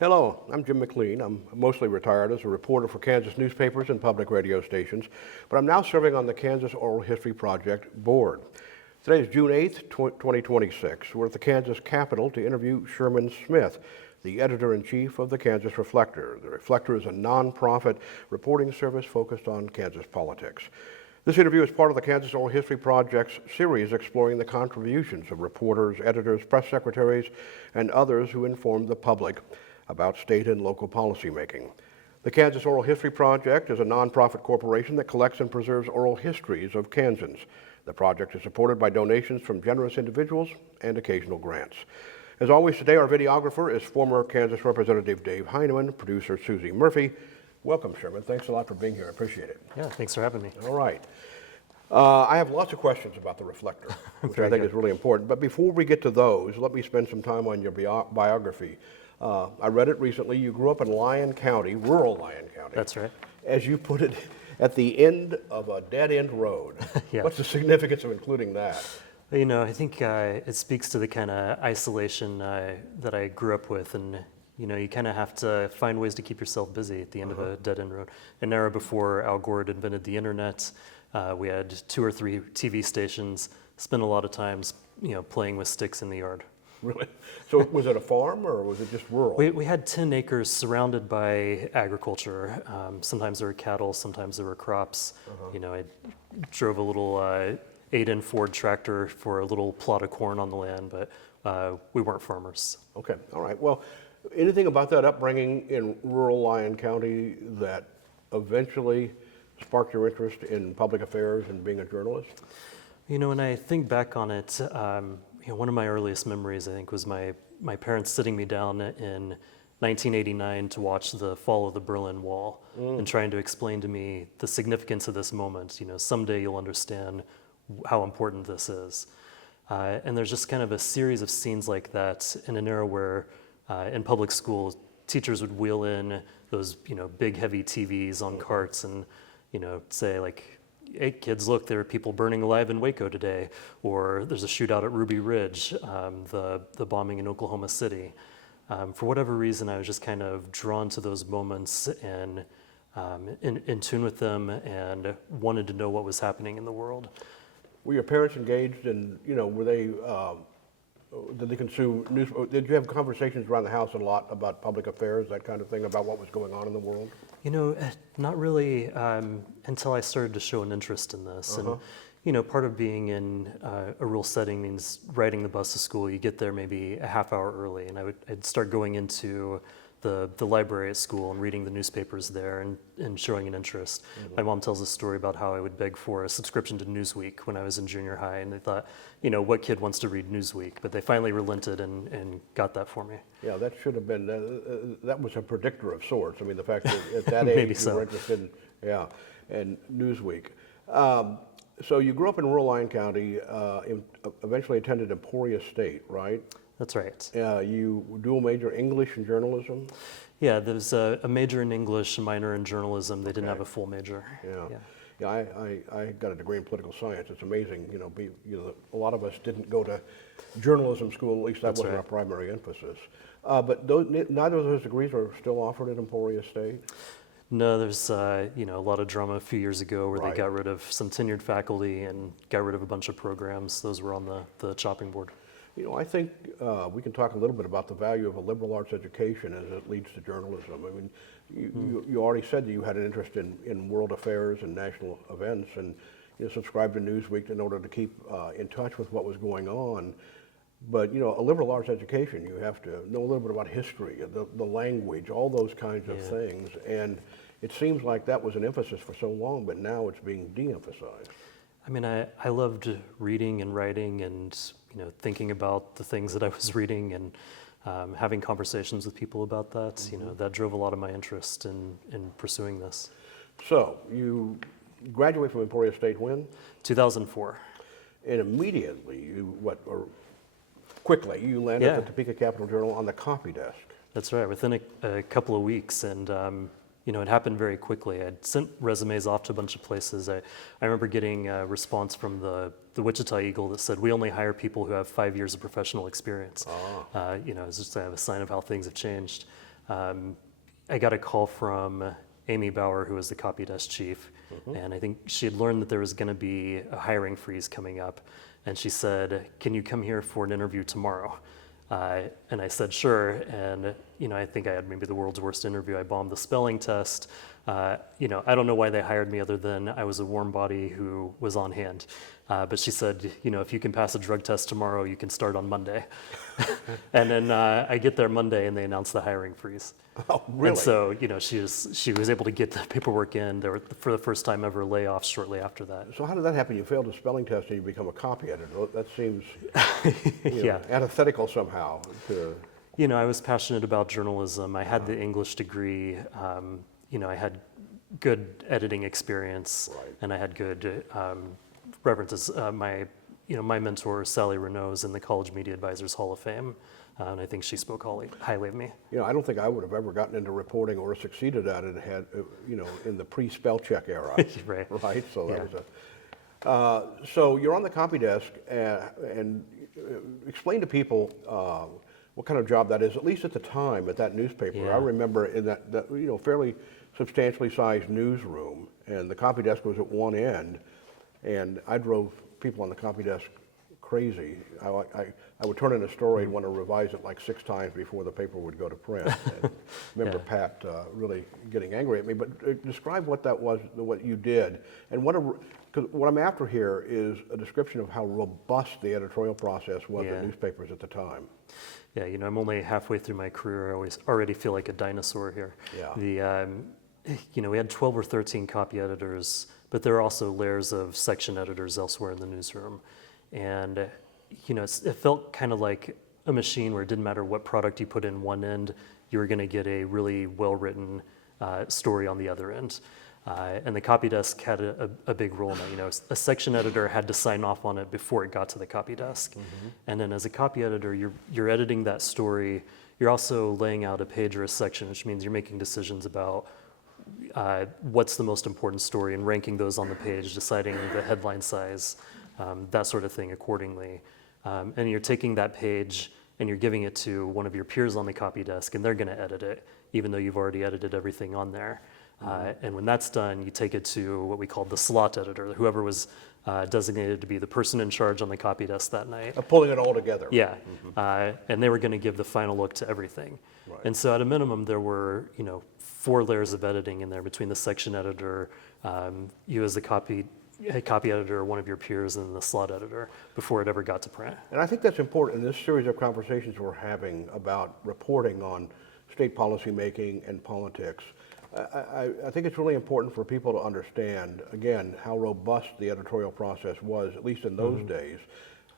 Hello, I'm Jim McLean. I'm mostly retired as a reporter for Kansas newspapers and public radio stations, but I'm now serving on the Kansas Oral History Project board. Today is June 8th, 2026. We're at the Kansas Capitol to interview Sherman Smith, the editor-in-chief of the Kansas Reflector. The Reflector is a nonprofit reporting service focused on Kansas politics. This interview is part of the Kansas Oral History Project's series exploring the contributions of reporters, editors, press secretaries, and others who inform the public about state and local policymaking. The Kansas Oral History Project is a nonprofit corporation that collects and preserves oral histories of Kansans. The project is supported by donations from generous individuals and occasional grants. As always, today our videographer is former Kansas Representative Dave Heineman, producer Susie Murphy. Welcome, Sherman. Thanks a lot for being here. I appreciate it. Yeah, thanks for having me. All right. I have lots of questions about the Reflector, which I think is really important. But before we get to those, let me spend some time on your biography. I read it recently. You grew up in Lyon County, rural Lyon County. That's right. As you put it, at the end of a dead-end road. Yeah. What's the significance of including that? You know, I think it speaks to the kind of isolation that I grew up with, and you kind of have to find ways to keep yourself busy at the end of a dead-end road. An era before Al Gore had invented the internet, we had 2 or 3 TV stations. Spent a lot of times, playing with sticks in the yard. Really? So was it a farm or was it just rural? We had 10 acres surrounded by agriculture. Sometimes there were cattle, sometimes there were crops. I drove a little 8-in Ford tractor for a little plot of corn on the land, but we weren't farmers. Okay, all right. Well, anything about that upbringing in rural Lyon County that eventually sparked your interest in public affairs and being a journalist? When I think back on it, one of my earliest memories, I think, was my parents sitting me down in 1989 to watch the fall of the Berlin Wall and trying to explain to me the significance of this moment. Someday you'll understand how important this is. And there's just kind of a series of scenes like that in an era where in public school, teachers would wheel in those, big heavy TVs on carts and, say like, hey kids, look, there are people burning alive in Waco today, or there's a shootout at Ruby Ridge, the bombing in Oklahoma City. For whatever reason, I was just kind of drawn to those moments and in tune with them and wanted to know what was happening in the world. Were your parents engaged in, were they, did they consume news? Did you have conversations around the house a lot about public affairs, that kind of thing, about what was going on in the world? Not really until I started to show an interest in this. And, part of being in a rural setting means riding the bus to school. You get there maybe a half hour early, and I'd start going into the library at school and reading the newspapers there and showing an interest. My mom tells a story about how I would beg for a subscription to Newsweek when I was in junior high, and they thought, what kid wants to read Newsweek? But they finally relented and got that for me. Yeah, that should have been, that was a predictor of sorts. I mean, the fact that at that age you were interested in Newsweek. So you grew up in rural Lyon County, eventually attended Emporia State, right? That's right. You dual major English and journalism? Yeah, there's a major in English, a minor in journalism. They didn't have a full major. Yeah, I got a degree in political science. It's amazing, a lot of us didn't go to journalism school, at least that wasn't our primary emphasis. But neither of those degrees are still offered at Emporia State? No, there's a lot of drama a few years ago where they got rid of some tenured faculty and got rid of a bunch of programs. Those were on the chopping board. I think we can talk a little bit about the value of a liberal arts education as it leads to journalism. I mean, you already said that you had an interest in world affairs and national events, and subscribed to Newsweek in order to keep in touch with what was going on. But a liberal arts education, you have to know a little bit about history, the language, all those kinds of things. And it seems like that was an emphasis for so long, but now it's being de-emphasized. I mean, I loved reading and writing and thinking about the things that I was reading and having conversations with people about that. That drove a lot of my interest in pursuing this. So you graduated from Emporia State when? 2004. And immediately, quickly, you landed at the Topeka Capital-Journal on the copy desk. That's right, within a couple of weeks, and it happened very quickly. I'd sent resumes off to a bunch of places. I remember getting a response from the Wichita Eagle that said, "We only hire people who have 5 years of professional experience." It's just a sign of how things have changed. I got a call from Amy Bauer, who was the copy desk chief, and I think she had learned that there was going to be a hiring freeze coming up, and she said, "Can you come here for an interview tomorrow?" And I said, "Sure." And I think I had maybe the world's worst interview. I bombed the spelling test. I don't know why they hired me other than I was a warm body who was on hand. But she said, if you can pass a drug test tomorrow, you can start on Monday. And then I get there Monday and they announce the hiring freeze. Oh, really? And so, she was able to get the paperwork in. There were, for the first time ever, layoffs shortly after that. So how did that happen? You failed a spelling test and you become a copy editor. That seems Yeah. antithetical somehow to... I was passionate about journalism. I had the English degree. I had good editing experience, Right. and I had good references. My mentor, Sally Renault, is in the College Media Advisors Hall of Fame, and I think she spoke highly of me. I don't think I would have ever gotten into reporting or succeeded at it had, in the pre-spell check era. Right. Right? So that Yeah. was so you're on the copy desk and explain to people what kind of job that is, at least at the time at that newspaper. Yeah. I remember in that fairly substantially sized newsroom, and the copy desk was at one end, and I drove people on the copy desk crazy. I would turn in a story and want to revise it like 6 times before the paper would go to print. And remember Yeah. Pat really getting angry at me. But describe what that was, what you did, and because what I'm after here is a description of how robust the editorial process was Yeah. at newspapers at the time. Yeah, I'm only halfway through my career. I already feel like a dinosaur here. Yeah. We had 12 or 13 copy editors, but there are also layers of section editors elsewhere in the newsroom. And, it felt kind of like a machine where it didn't matter what product you put in one end, you were going to get a really well-written story on the other end. And the copy desk had a big role in that. A section editor had to sign off on it before it got to the copy desk. And then as a copy editor, you're editing that story. You're also laying out a page or a section, which means you're making decisions about what's the most important story and ranking those on the page, deciding the headline size, that sort of thing accordingly. And you're taking that page and you're giving it to one of your peers on the copy desk, and they're going to edit it, even though you've already edited everything on there. And when that's done, you take it to what we call the slot editor, whoever was designated to be the person in charge on the copy desk that night. Pulling it all together. Yeah, and they were going to give the final look to everything. Right. And so at a minimum, there were 4 layers of editing in there between the section editor, you as the copy editor, or one of your peers, and the slot editor before it ever got to print. And I think that's important in this series of conversations we're having about reporting on state policy making and politics. I think it's really important for people to understand, again, how robust the editorial process was, at least in those days.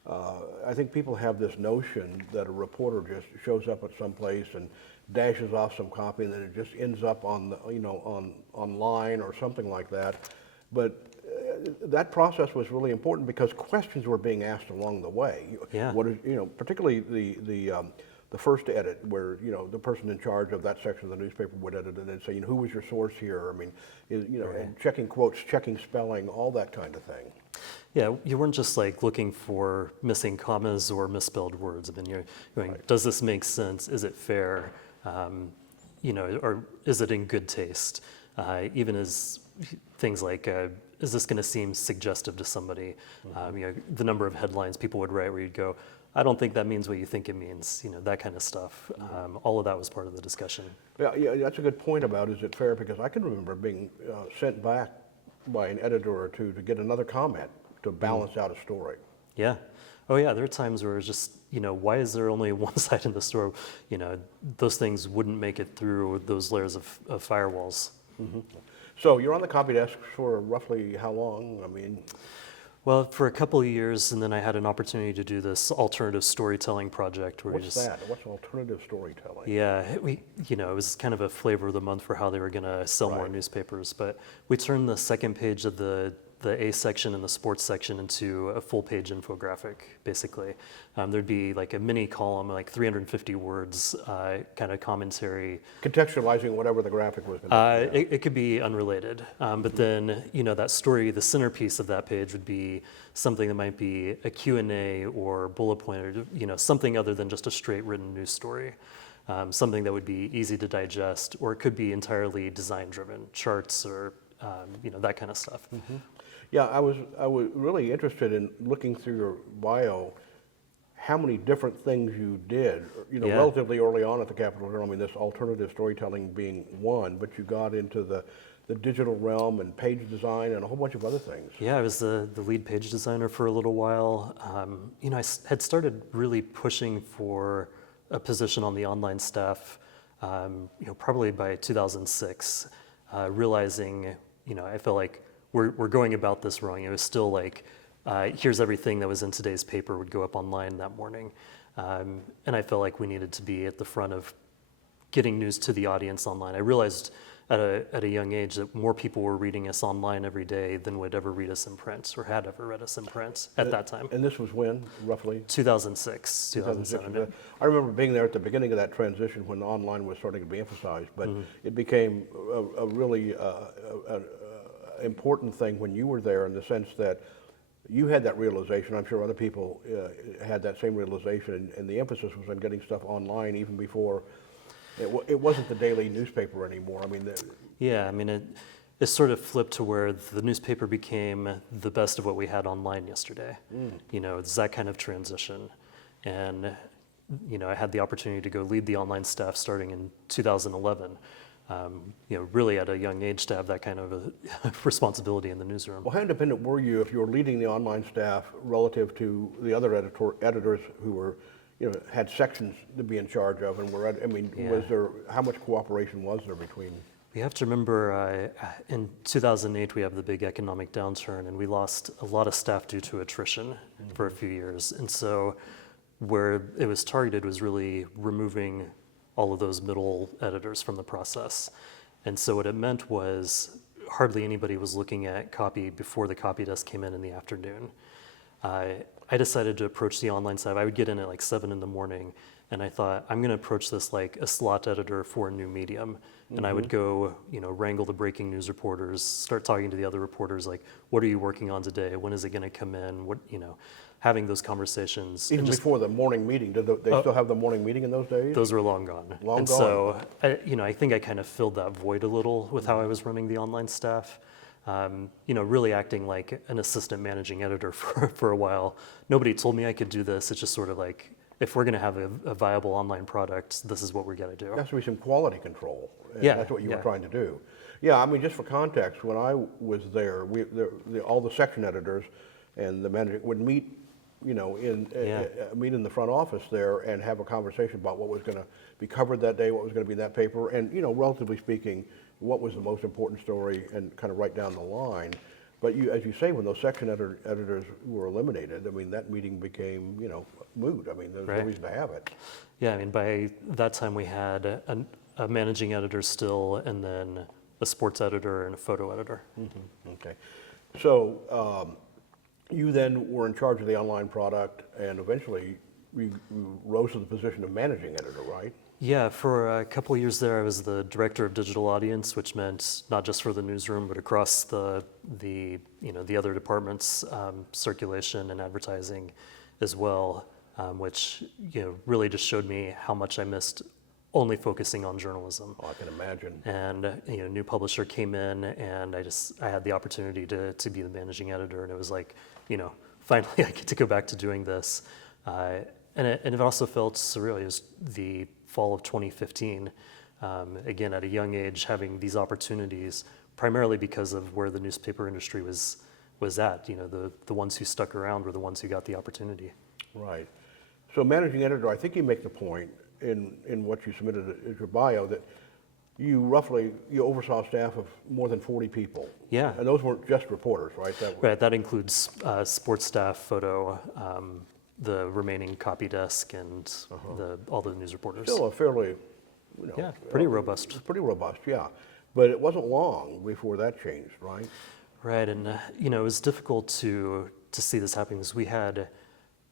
I think people have this notion that a reporter just shows up at some place and dashes off some copy, and then it just ends up on online or something like that. But that process was really important because questions were being asked along the way. Yeah. What is, particularly the first edit, where the person in charge of that section of the newspaper would edit it and say, who was your source here? I mean, Right. and checking quotes, checking spelling, all that kind of thing. Yeah, you weren't just like looking for missing commas or misspelled words. I mean, you're going, Right. Does this make sense? Is it fair? Or is it in good taste? Even as things like, is this going to seem suggestive to somebody? The number of headlines people would write where you'd go, I don't think that means what you think it means, that kind of stuff. All of that was part of the discussion. Yeah, that's a good point about is it fair, because I can remember being sent back by an editor or two to get another comment to balance out a story. Yeah. Oh yeah, there are times where it's just, why is there only one side in the story? Those things wouldn't make it through those layers of firewalls. So you're on the copy desk for roughly how long? I mean, Well, for a couple of years, and then I had an opportunity to do this alternative storytelling project where what's that? What's alternative storytelling? Yeah, it was kind of a flavor of the month for how they were going to sell more Right. newspapers. But we turned the second page of the A section and the sports section into a full-page infographic, basically. There'd be like a mini column, like 350 words, kind of commentary. Contextualizing whatever the graphic was going to be. It could be unrelated, but then that story, the centerpiece of that page would be something that might be a Q&A or bullet point, or something other than just a straight written news story. something that would be easy to digest, or it could be entirely design-driven, charts or that kind of stuff. Yeah, I was really interested in looking through your bio, how many different things you did, Yeah. relatively early on at the Capitol-Journal. I mean, this alternative storytelling being one, but you got into the digital realm and page design and a whole bunch of other things. Yeah, I was the lead page designer for a little while. I had started really pushing for a position on the online staff, probably by 2006, realizing, I felt like we're going about this wrong. It was still like, here's everything that was in today's paper would go up online that morning. And I felt like we needed to be at the front of getting news to the audience online. I realized at a young age that more people were reading us online every day than would ever read us in print or had ever read us in print at that time. And this was when, roughly? 2006, 2007. I remember being there at the beginning of that transition when online was starting to be emphasized, but it became a really important thing when you were there, in the sense that you had that realization. I'm sure other people had that same realization, and the emphasis was on getting stuff online even before. It wasn't the daily newspaper anymore. I mean, it sort of flipped to where the newspaper became the best of what we had online yesterday. It's that kind of transition. And, I had the opportunity to go lead the online staff starting in 2011. Really at a young age to have that kind of a responsibility in the newsroom. well, how independent were you if you were leading the online staff relative to the other editors who were, had sections to be in charge of, and was there, how much cooperation was there between? We have to remember in 2008 we have the big economic downturn, and we lost a lot of staff due to attrition for a few years. And so where it was targeted was really removing all of those middle editors from the process. And so what it meant was hardly anybody was looking at copy before the copy desk came in the afternoon. I decided to approach the online side. I would get in at like 7 in the morning, and I thought, I'm going to approach this like a slot editor for a new medium. And I would go, wrangle the breaking news reporters, start talking to the other reporters, like, what are you working on today? When is it going to come in? Having those conversations. Even before the morning meeting, did they still have the morning meeting in those days? Those were long gone. Long and gone. So, I think I kind of filled that void a little with how I was running the online staff. Really acting like an assistant managing editor for a while. Nobody told me I could do this. It's just sort of like, if we're going to have a viable online product, this is what we got to do. There has to be some quality control. And Yeah, that's what you yeah. were trying to do. Yeah, I mean, just for context, when I was there, all the section editors and the manager would meet, meet in the front office there and have a conversation about what was going to be covered that day, what was going to be in that paper, and relatively speaking, what was the most important story, and kind of right down the line. But as you say, when those section editors were eliminated, I mean, that meeting became, moot. I mean, there's no Right. reason to have it. Yeah, by that time we had a managing editor still, and then a sports editor and a photo editor. Okay. So you then were in charge of the online product, and eventually you rose to the position of managing editor, right? Yeah, for a couple of years there, I was the director of digital audience, which meant not just for the newsroom, but across the other departments, circulation and advertising as well, which really just showed me how much I missed only focusing on journalism. Oh, I can imagine. And a new publisher came in, and I had the opportunity to be the managing editor, and it was like, finally I get to go back to doing this. And it also felt surreal. It was the fall of 2015, again, at a young age, having these opportunities, primarily because of where the newspaper industry was at. The ones who stuck around were the ones who got the opportunity. Right. So managing editor, I think you make the point in what you submitted as your bio that you oversaw a staff of more than 40 people. Yeah. And those weren't just reporters, right? Right, that includes sports staff, photo, the remaining copy desk, and all the news reporters. Still a fairly, pretty robust. It's pretty robust, yeah. But it wasn't long before that changed, right? Right, and it was difficult to see this happening because we had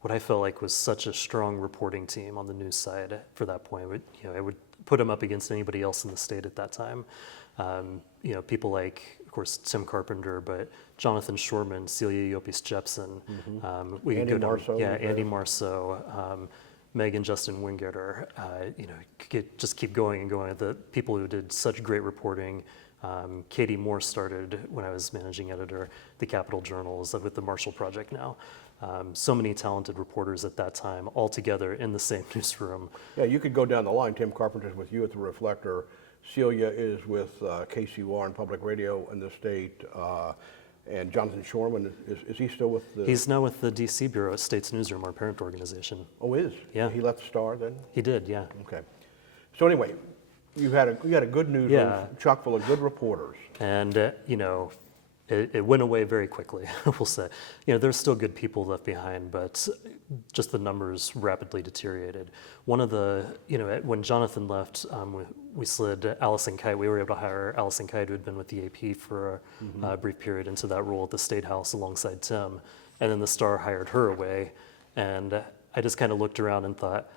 what I felt like was such a strong reporting team on the news side for that point. I would put them up against anybody else in the state at that time. People like, of course, Tim Carpenter, but Jonathan Shorman, Celia Yopis Jepsen. Andy Marceau. Yeah, Andy Marceau. Meg and Justin Wingate, just keep going and going. The people who did such great reporting. Katie Moore started when I was managing editor, the Capital-Journal is with the Marshall Project now. So many talented reporters at that time, all together in the same newsroom. Yeah, you could go down the line. Tim Carpenter's with you at the Reflector. Celia is with KCUR and Public Radio in the state. And Jonathan Shorman, is he still with the... He's now with the DC Bureau at States Newsroom, our parent organization. Oh, is? Yeah. He left the Star then? He did, yeah. Okay. So anyway, you had a good newsroom, Yeah. chock full of good reporters. And, it went away very quickly, we'll say. There's still good people left behind, but just the numbers rapidly deteriorated. One of the, when Jonathan left, we slid Allison Kite. We were able to hire Allison Kite, who had been with the AP for a brief period, into that role at the State House alongside Tim. And then the Star hired her away. And I just kind of looked around and thought,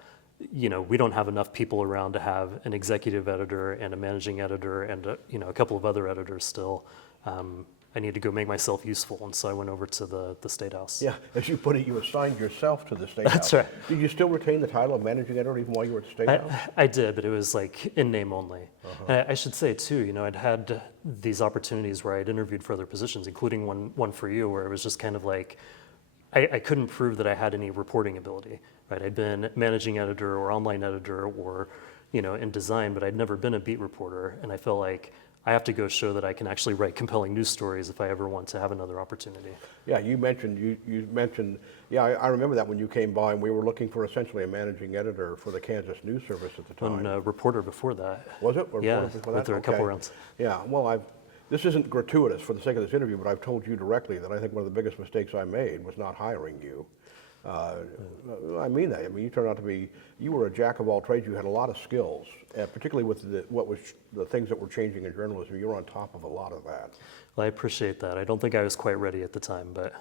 we don't have enough people around to have an executive editor and a managing editor and a couple of other editors still. I need to go make myself useful, and so I went over to the State House. Yeah, as you put it, you assigned yourself to the State House. That's right. Did you still retain the title of managing editor even while you were at the State House? I did, but it was like in name only. And I should say too, I'd had these opportunities where I'd interviewed for other positions, including one for you, where it was just kind of like, I couldn't prove that I had any reporting ability, right? I'd been managing editor or online editor or, in design, but I'd never been a beat reporter, and I felt like I have to go show that I can actually write compelling news stories if I ever want to have another opportunity. Yeah, you mentioned, yeah, I remember that when you came by and we were looking for essentially a managing editor for the Kansas News Service at the time. And a reporter before that. Was it? Or Yeah, before went that? through a couple rounds. Yeah, well, this isn't gratuitous for the sake of this interview, but I've told you directly that I think one of the biggest mistakes I made was not hiring you. I mean that. I mean, you turned out to be, you were a jack of all trades. You had a lot of skills, particularly with the things that were changing in journalism. You were on top of a lot of that. Well, I appreciate that. I don't think I was quite ready at the time, but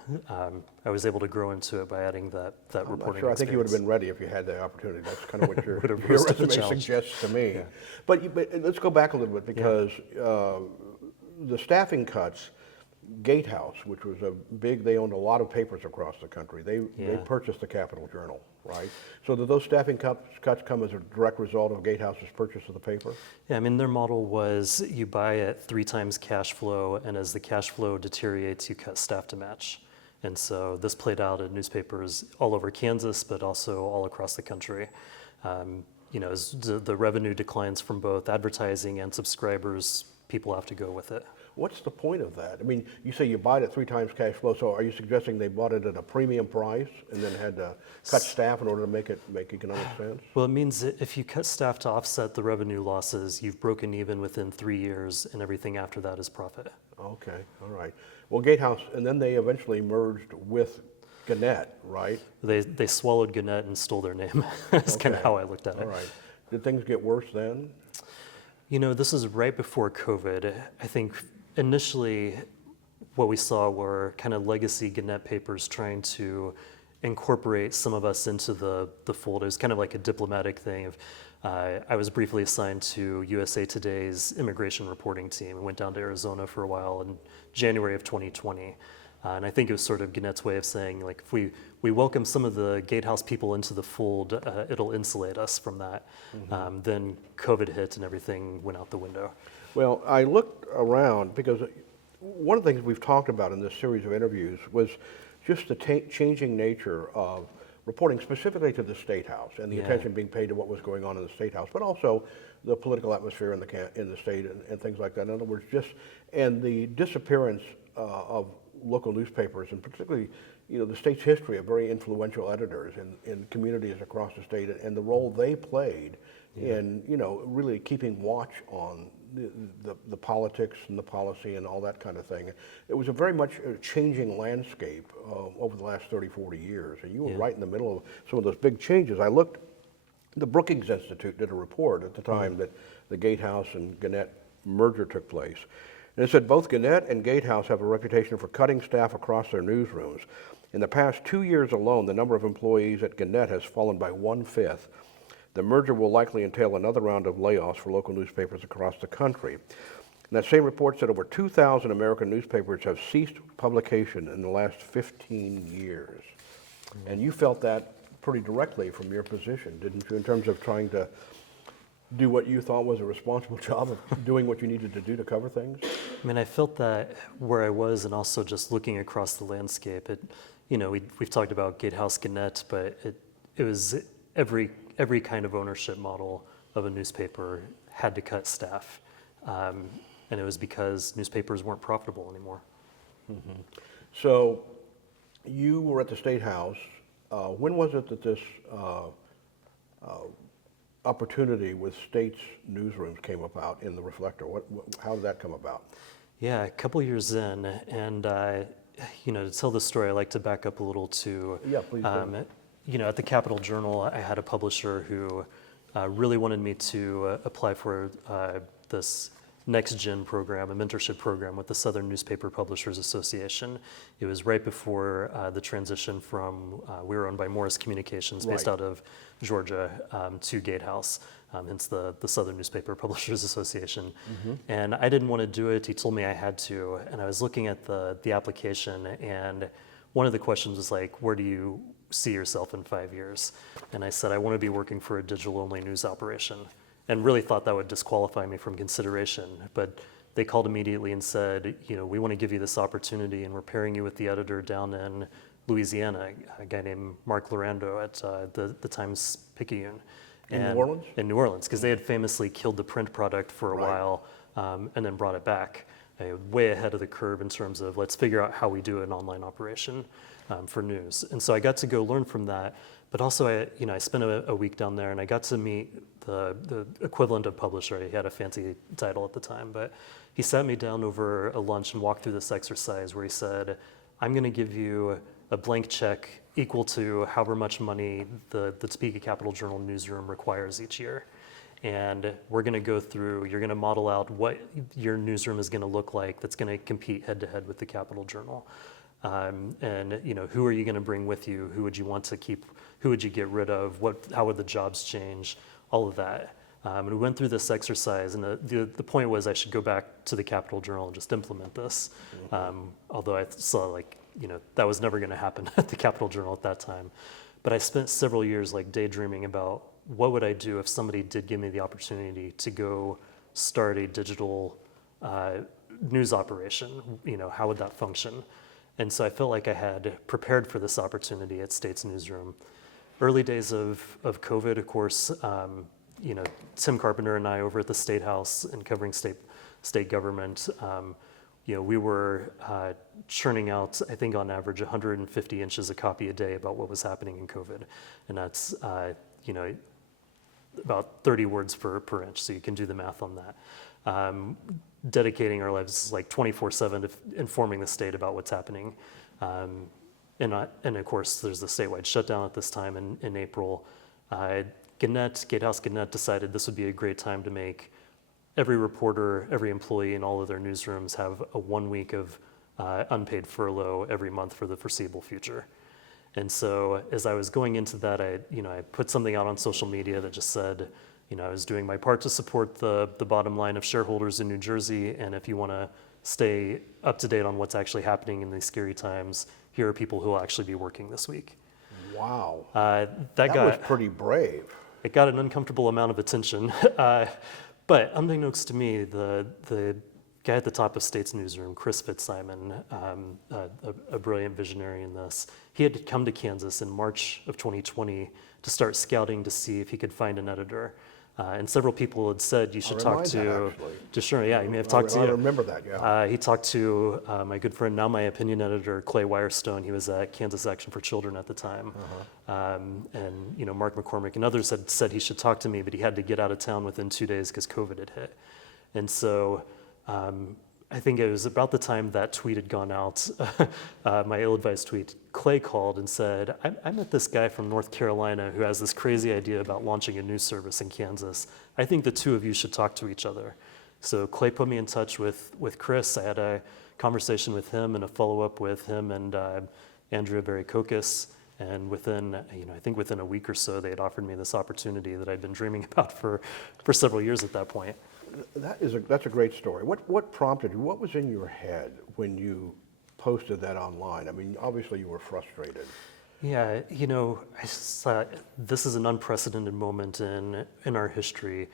I was able to grow into it by adding that reporting Sure, I think you would have been ready if you had the opportunity. That's kind of what your resume suggests to me. Yeah. But let's go back a little bit because the staffing cuts, Gatehouse, which was they owned a lot of papers across the country. They purchased the Capital-Journal, right? So did those staffing cuts come as a direct result of Gatehouse's purchase of the paper? Yeah, I mean, their model was you buy at 3 times cash flow, and as the cash flow deteriorates, you cut staff to match. And so this played out in newspapers all over Kansas, but also all across the country. As the revenue declines from both advertising and subscribers, people have to go with it. What's the point of that? I mean, you say you buy it at 3 times cash flow, so are you suggesting they bought it at a premium price and then had to cut staff in order to make economic sense? Well, it means that if you cut staff to offset the revenue losses, you've broken even within 3 years, and everything after that is profit. Okay, all right. Well, Gatehouse, and then they eventually merged with Gannett, right? They swallowed Gannett and stole their name. That's kind of how I looked at it. All right. Did things get worse then? This is right before COVID. I think initially what we saw were kind of legacy Gannett papers trying to incorporate some of us into the fold. It was kind of like a diplomatic thing. I was briefly assigned to USA Today's immigration reporting team and went down to Arizona for a while in January of 2020. And I think it was sort of Gannett's way of saying, like, if we welcome some of the Gatehouse people into the fold, it'll insulate us from that. Mm-hmm. Then COVID hit and everything went out the window. Well, I looked around because one of the things we've talked about in this series of interviews was just the changing nature of reporting specifically to the State House and the attention being paid to what was going on in the State House, but also the political atmosphere in the state and things like that. In other words, and the disappearance of local newspapers, and particularly, the state's history of very influential editors in communities across the state, and the role they played in, really keeping watch on the politics and the policy and all that kind of thing. It was a very much a changing landscape over the last 30, 40 years, and you were right in the middle of some of those big changes. I looked, the Brookings Institute did a report at the time that the Gatehouse and Gannett merger took place. And it said both Gannett and Gatehouse have a reputation for cutting staff across their newsrooms. In the past 2 years alone, the number of employees at Gannett has fallen by 1/5. The merger will likely entail another round of layoffs for local newspapers across the country. And that same report said over 2,000 American newspapers have ceased publication in the last 15 years. And you felt that pretty directly from your position, didn't you, in terms of trying to do what you thought was a responsible job of doing what you needed to do to cover things? I mean, I felt that where I was, and also just looking across the landscape, we've talked about Gatehouse Gannett, but it was every kind of ownership model of a newspaper had to cut staff. And it was because newspapers weren't profitable anymore. Mm-hmm. So you were at the State House. When was it that this opportunity with States Newsrooms came about in the Reflector? How did that come about? Yeah, a couple years in, and to tell the story, I like to back up a little to. Yeah, please do. At the Capital-Journal, I had a publisher who really wanted me to apply for this Next Gen program, a mentorship program with the Southern Newspaper Publishers Association. It was right before the transition from, we were owned by Morris Communications based out of Georgia to Gatehouse, hence the Southern Newspaper Publishers Association. Mm-hmm. And I didn't want to do it. He told me I had to. And I was looking at the application, and one of the questions was like, where do you see yourself in 5 years? And I said, I want to be working for a digital-only news operation. And really thought that would disqualify me from consideration. But they called immediately and said, we want to give you this opportunity, and we're pairing you with the editor down in Louisiana, a guy named Mark Lorando at the Times-Picayune. In New Orleans? In New Orleans, because they had famously killed the print product for a while and then brought it back, way ahead of the curve in terms of let's figure out how we do an online operation for news. And so I got to go learn from that. But also, I spent a week down there, and I got to meet the equivalent of publisher. He had a fancy title at the time, but he sat me down over a lunch and walked through this exercise where he said, I'm going to give you a blank check equal to however much money the Topeka Capital-Journal newsroom requires each year. And we're going to go through, you're going to model out what your newsroom is going to look like that's going to compete head-to-head with the Capital-Journal. And who are you going to bring with you? Who would you want to keep? Who would you get rid of? How would the jobs change? All of that. And we went through this exercise, and the point was I should go back to the Capital-Journal and just implement this. Mm-hmm. Although I saw that was never going to happen at the Capital-Journal at that time. But I spent several years daydreaming about what would I do if somebody did give me the opportunity to go start a digital news operation. How would that function? And so I felt like I had prepared for this opportunity at States Newsroom. Early days of COVID, of course, Tim Carpenter and I over at the State House and covering state government, we were churning out, I think on average, 150 inches a copy a day about what was happening in COVID. And that's, about 30 words per inch, so you can do the math on that. Dedicating our lives 24/7 to informing the state about what's happening. And of course, there's the statewide shutdown at this time in April. Gatehouse Gannett decided this would be a great time to make every reporter, every employee in all of their newsrooms have a 1 week of unpaid furlough every month for the foreseeable future. And so as I was going into that, I put something out on social media that just said, I was doing my part to support the bottom line of shareholders in New Jersey, and if you want to stay up to date on what's actually happening in these scary times, here are people who will actually be working this week. Wow. That was pretty brave. It got an uncomfortable amount of attention. But unbeknownst to me, the guy at the top of States Newsroom, Chris Fitzsimon, a brilliant visionary in this, he had come to Kansas in March of 2020 to start scouting to see if he could find an editor. And several people had said you should talk to Sherman. Yeah, you may have talked to. I remember that. Yeah. He talked to my good friend, now my opinion editor, Clay Wirestone. He was at Kansas Action for Children at the time, and Mark McCormick and others had said he should talk to me, but he had to get out of town within 2 days because COVID had hit. And so I think it was about the time that tweet had gone out, my ill-advised tweet. Clay called and said, I met this guy from North Carolina who has this crazy idea about launching a news service in Kansas. I think the two of you should talk to each other. So Clay put me in touch with Chris. I had a conversation with him and a follow-up with him and Andrea Berry-Kokis. And within, I think within a week or so, they had offered me this opportunity that I'd been dreaming about for several years at that point. That's a great story. What prompted you? What was in your head when you posted that online? I mean, obviously you were frustrated. Yeah, I saw this is an unprecedented moment in our history,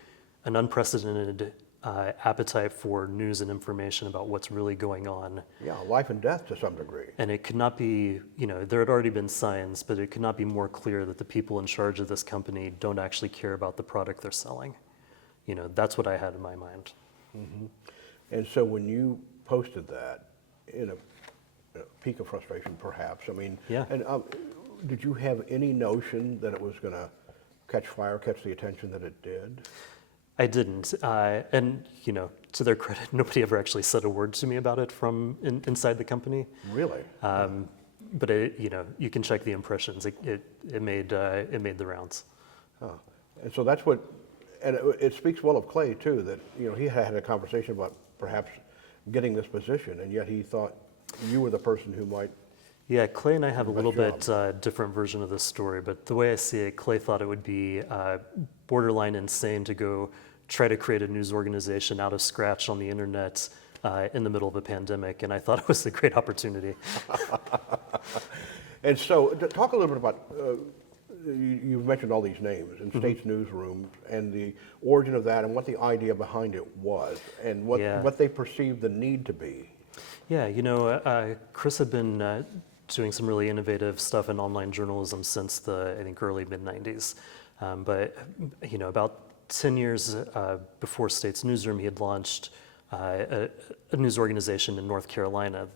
an unprecedented appetite for news and information about what's really going on. Yeah, life and death to some degree. And it could not be, there had already been signs, but it could not be more clear that the people in charge of this company don't actually care about the product they're selling. That's what I had in my mind. And so when you posted that in a peak of frustration, perhaps, Yeah. and did you have any notion that it was going to catch fire, catch the attention that it did? I didn't, and to their credit, nobody ever actually said a word to me about it from inside the company. Really? But you can check the impressions. It made the rounds. Oh. And so that's what, and it speaks well of Clay too, that he had a conversation about perhaps getting this position, and yet he thought you were the person who might. Yeah, Clay and I have a little Best bit different version of this story, but the way I see it, Clay thought it would be borderline insane to go try to create a news organization out of scratch on the internet in the middle of a pandemic, and I thought it was a great opportunity. And so talk a little bit about, you've mentioned all these names in States Newsroom and the origin of that and what the idea behind it was and what they perceived the need to be. Yeah, Chris had been doing some really innovative stuff in online journalism since the, I think, early mid-90s. But about 10 years before States Newsroom, he had launched a news organization in North Carolina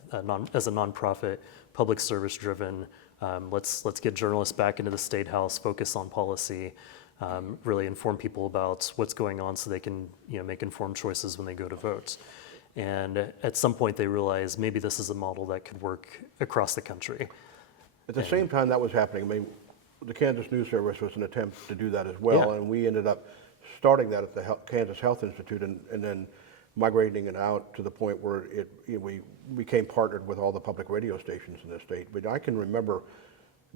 as a nonprofit, public service driven. Let's get journalists back into the State House, focus on policy, really inform people about what's going on so they can make informed choices when they go to vote. And at some point they realized maybe this is a model that could work across the country. At the same time that was happening, the Kansas News Service was an attempt to do that as well, and we ended up starting that at the Kansas Health Institute and then migrating it out to the point where we became partnered with all the public radio stations in the state. But I can remember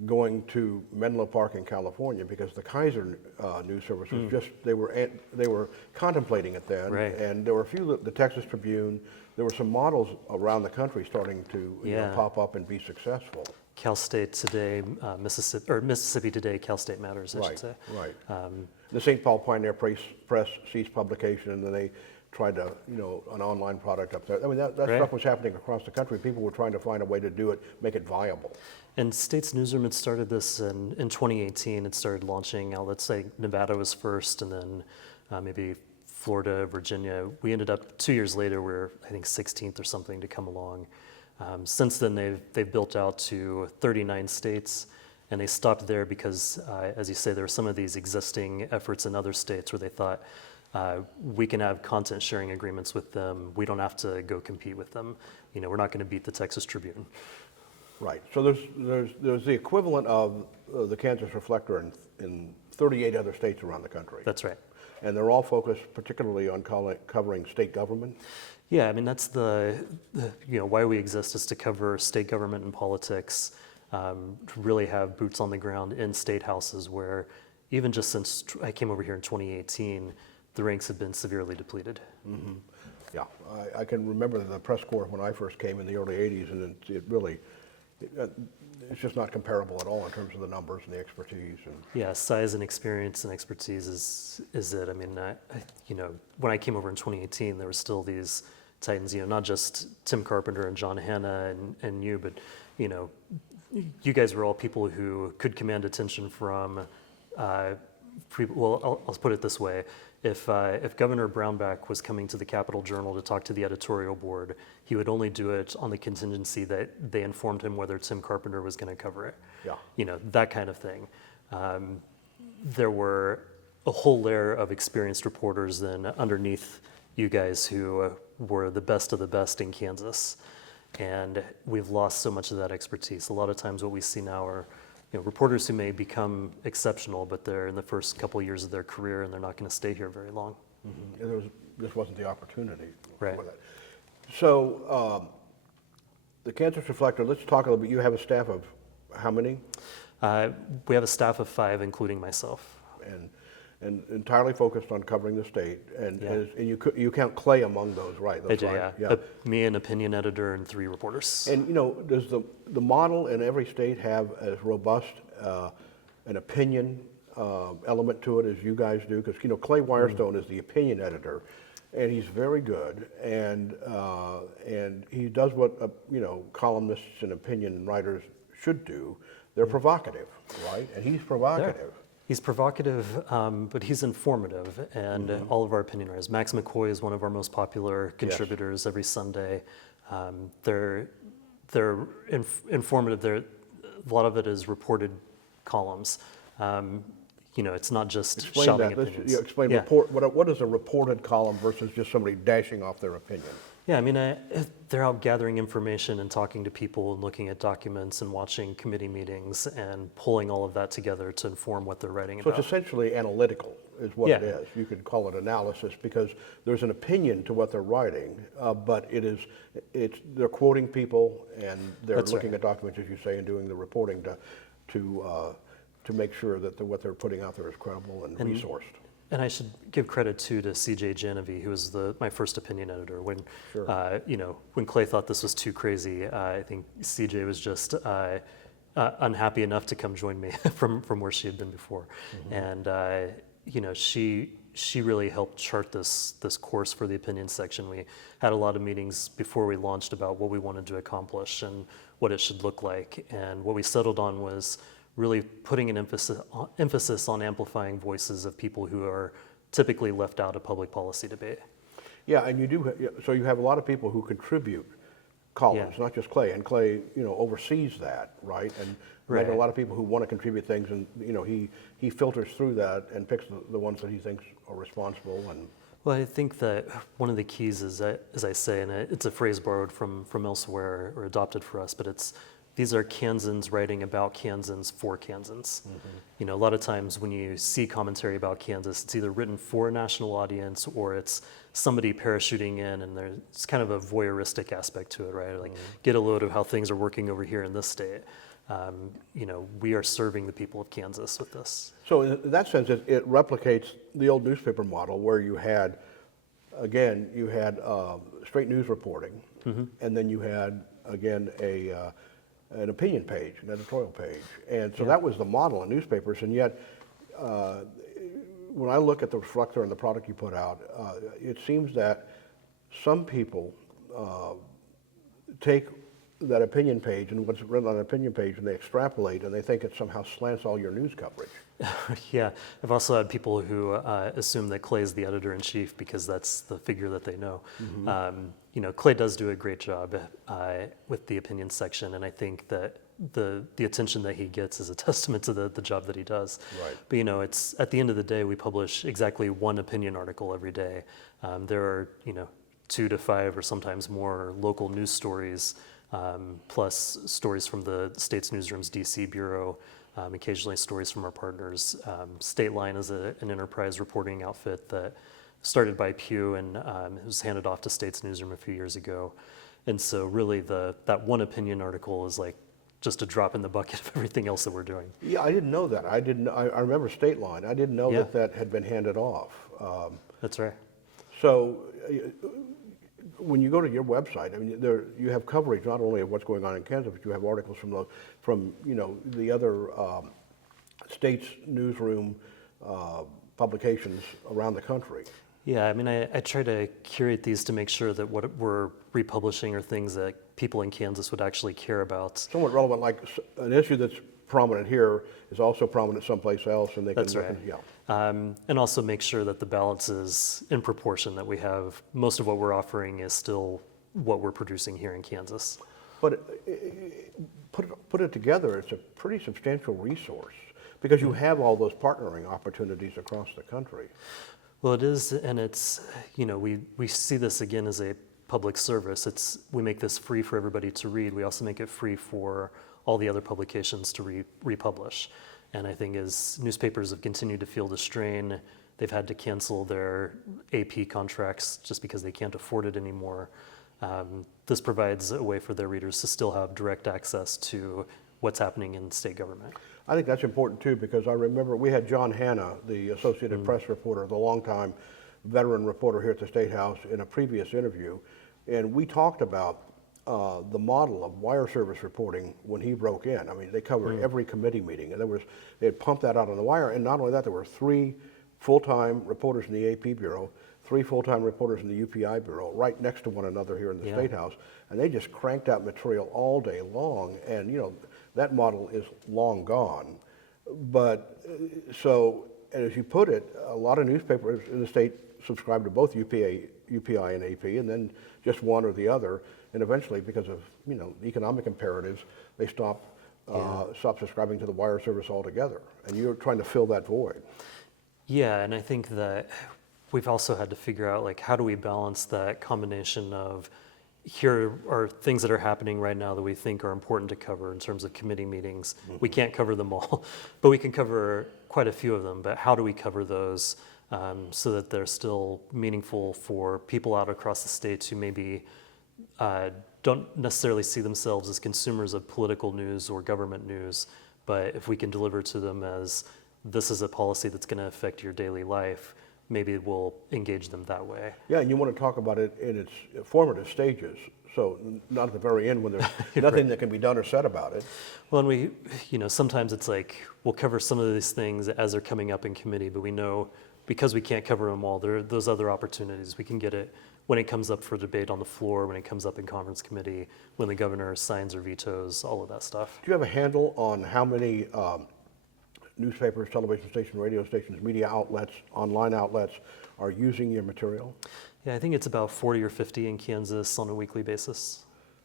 going to Menlo Park in California because the Kaiser News Service was just, they were contemplating it then, Right. and there were a few, the Texas Tribune, there were some models around the country starting to pop up and be successful. Cal State Today, Mississippi Today, Cal State Matters, I should say. Right. The St. Paul Pioneer Press ceased publication, and then they tried to, an online product up there. That Right. stuff was happening across the country. People were trying to find a way to do it, make it viable. And States Newsroom had started this in 2018. It started launching, let's say Nevada was first, and then maybe Florida, Virginia. We ended up 2 years later, we're I think 16th or something to come along. Since then, they've built out to 39 states, and they stopped there because, as you say, there were some of these existing efforts in other states where they thought, we can have content sharing agreements with them. We don't have to go compete with them. We're not going to beat the Texas Tribune. Right. So there's the equivalent of the Kansas Reflector in 38 other states around the country. That's right. And they're all focused particularly on covering state government. Yeah, that's the why we exist is to cover state government and politics, to really have boots on the ground in state houses where even just since I came over here in 2018, the ranks have been severely depleted. Mm-hmm. Yeah, I can remember the press corps when I first came in the early 80s, and it really, it's just not comparable at all in terms of the numbers and the expertise. Yeah, size and experience and expertise is it. When I came over in 2018, there were still these titans, not just Tim Carpenter and John Hanna and you, but, you guys were all people who could command attention from, I'll put it this way. If Governor Brownback was coming to the Capital-Journal to talk to the editorial board, he would only do it on the contingency that they informed him whether Tim Carpenter was going to cover it. Yeah. That kind of thing. There were a whole layer of experienced reporters then underneath you guys who were the best of the best in Kansas. And we've lost so much of that expertise. A lot of times what we see now are reporters who may become exceptional, but they're in the first couple of years of their career and they're not going to stay here very long. Mm-hmm. This wasn't the opportunity Right. for that. So the Kansas Reflector, let's talk a little bit. You have a staff of how many? We have a staff of 5, including myself. And and entirely focused on covering the state. And, Yeah. and you count Clay among those, right? I Those do, five? yeah. Me, an opinion editor, and 3 reporters. And does the model in every state have as robust an opinion element to it as you guys do? Because Clay Wirestone is the opinion editor, and he's very good, and he does what columnists and opinion writers should do. They're provocative, right? And he's provocative. He's provocative, but he's informative, and all of our opinion writers. Max McCoy is one of our most popular contributors every Sunday. They're informative. A lot of it is reported columns. It's not just Explain shouting that. opinions. Explain what is a reported column versus just somebody dashing off their opinion? Yeah, I mean, they're out gathering information and talking to people and looking at documents and watching committee meetings and pulling all of that together to inform what they're writing So about. it's essentially analytical is what it is. You could call it analysis because there's an opinion to what they're writing, but they're quoting people and they're looking at documents, as you say, and doing the reporting to make sure that what they're putting out there is credible and resourced. And I should give credit too to C.J. Genevieve, who was my first opinion editor. When when Clay thought this was too crazy, I think C.J. was just unhappy enough to come join me from where she had been before, and she really helped chart this course for the opinion section. We had a lot of meetings before we launched about what we wanted to accomplish and what it should look like, and what we settled on was really putting an emphasis on amplifying voices of people who are typically left out of public policy debate. Yeah, and you do. So you have a lot of people who contribute columns, not just Clay, and Clay, oversees that, right? And there are a lot of people who want to contribute things, and he filters through that and picks the ones that he thinks are responsible. And well, I think that one of the keys is, as I say, and it's a phrase borrowed from elsewhere or adopted for us, but these are Kansans writing about Kansans for Kansans. A lot of times when you see commentary about Kansas, it's either written for a national audience or it's somebody parachuting in, and there's kind of a voyeuristic aspect to it, right? Like, get a load of how things are working over here in this state. We are serving the people of Kansas with this. so in that sense, it replicates the old newspaper model where you had straight news reporting, and then you had, again, an opinion page, an editorial page. And so that was the model in newspapers, and yet when I look at the Reflector and the product you put out, it seems that some people take that opinion page and what's written on an opinion page and they extrapolate and they think it somehow slants all your news coverage. Yeah, I've also had people who assume that Clay's the editor-in-chief because that's the figure that they know. Clay does do a great job with the opinion section, and I think that the attention that he gets is a testament to the job that he does. Right. But it's at the end of the day, we publish exactly one opinion article every day. There are 2 to 5 or sometimes more local news stories, plus stories from the States Newsroom's DC bureau. Occasionally stories from our partners. State Line is an enterprise reporting outfit that started by Pew and it was handed off to States Newsroom a few years ago. And so really that one opinion article is like just a drop in the bucket of everything else that we're doing. Yeah, I didn't know that. I remember State Line. I didn't know that had been handed off. That's right. So when you go to your website, I mean, you have coverage not only of what's going on in Kansas, but you have articles from the other States Newsroom publications around the country. Yeah, I mean, I try to curate these to make sure that what we're republishing are things that people in Kansas would actually care about. Somewhat relevant, like an issue that's prominent here is also prominent someplace else, and they can. That's right. And also make sure that the balance is in proportion, that we have most of what we're offering is still what we're producing here in Kansas. But put it together, it's a pretty substantial resource because you have all those partnering opportunities across the country. Well, it is, and it's, we see this again as a public service. We make this free for everybody to read. We also make it free for all the other publications to republish. And I think as newspapers have continued to feel the strain, they've had to cancel their AP contracts just because they can't afford it anymore. This provides a way for their readers to still have direct access to what's happening in state government. I think that's important too, because I remember we had John Hanna, the Associated Press reporter, the longtime veteran reporter here at the State House, in a previous interview, and we talked about the model of wire service reporting when he broke in. I mean, they covered every committee meeting, and they had pumped that out on the wire. And not only that, there were 3 full-time reporters in the AP Bureau, 3 full-time reporters in the UPI Bureau, right next to one another here in the State House, and they just cranked out material all day long. And you know, that model is long gone. But so, and as you put it, a lot of newspapers in the state subscribe to both UPI and AP, and then just one or the other. And eventually, because of economic imperatives, they stop subscribing to the wire service altogether. And you're trying to fill that void. Yeah, and I think that we've also had to figure out, like, how do we balance that combination of, here are things that are happening right now that we think are important to cover in terms of committee meetings. We can't cover them all, but we can cover quite a few of them. But how do we cover those so that they're still meaningful for people out across the states who maybe don't necessarily see themselves as consumers of political news or government news, but if we can deliver to them as, this is a policy that's going to affect your daily life, maybe we'll engage them that way. Yeah, and you want to talk about it in its formative stages, so not at the very end when there's nothing that can be done or said about it. Well, and we, sometimes it's like, we'll cover some of these things as they're coming up in committee, but we know because we can't cover them all, there are those other opportunities. We can get it when it comes up for debate on the floor, when it comes up in conference committee, when the governor signs or vetoes, all of that stuff. Do you have a handle on how many newspapers, television stations, radio stations, media outlets, online outlets are using your material? Yeah, I think it's about 40 or 50 in Kansas on a weekly basis.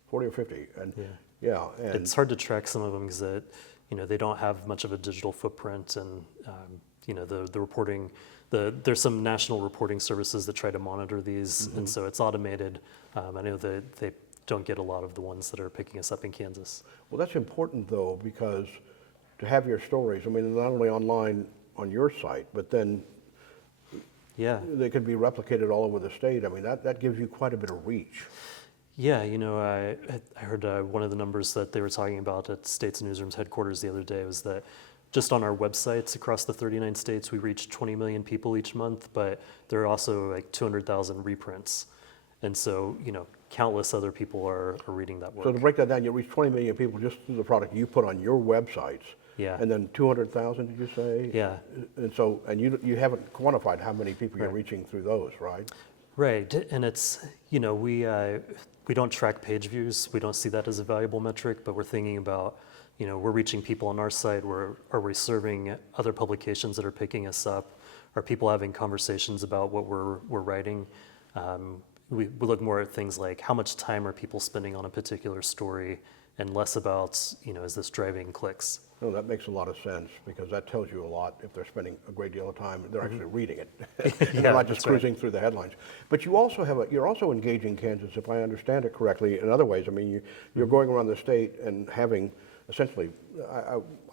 40 or 50, and and it's hard to track some of them because they don't have much of a digital footprint, and the reporting. There's some national reporting services that try to monitor these, and so it's automated. I know that they don't get a lot of the ones that are picking us up in Kansas. Well, that's important though, because to have your stories, I mean, not only online on your site, but then they could be replicated all over the state. I mean, that gives you quite a bit of reach. Yeah, I heard one of the numbers that they were talking about at States Newsroom's headquarters the other day was that just on our websites across the 39 states, we reach 20 million people each month, but there are also like 200,000 reprints. And so, countless other people are reading that work. So to break that down, you reach 20 million people just through the product you put on your websites. Yeah. And then 200,000, did you say? Yeah. And so, and you haven't quantified how many people you're reaching through those, right? Right, and it's, we don't track page views. We don't see that as a valuable metric, but we're thinking about, we're reaching people on our site. Are we serving other publications that are picking us up? Are people having conversations about what we're writing? We look more at things like how much time are people spending on a particular story, and less about, is this driving clicks? No, that makes a lot of sense, because that tells you a lot. If they're spending a great deal of time, they're actually reading it. They're not just cruising through the headlines. But you also you're also engaging Kansas, if I understand it correctly, in other ways. I mean, you're going around the state and having essentially,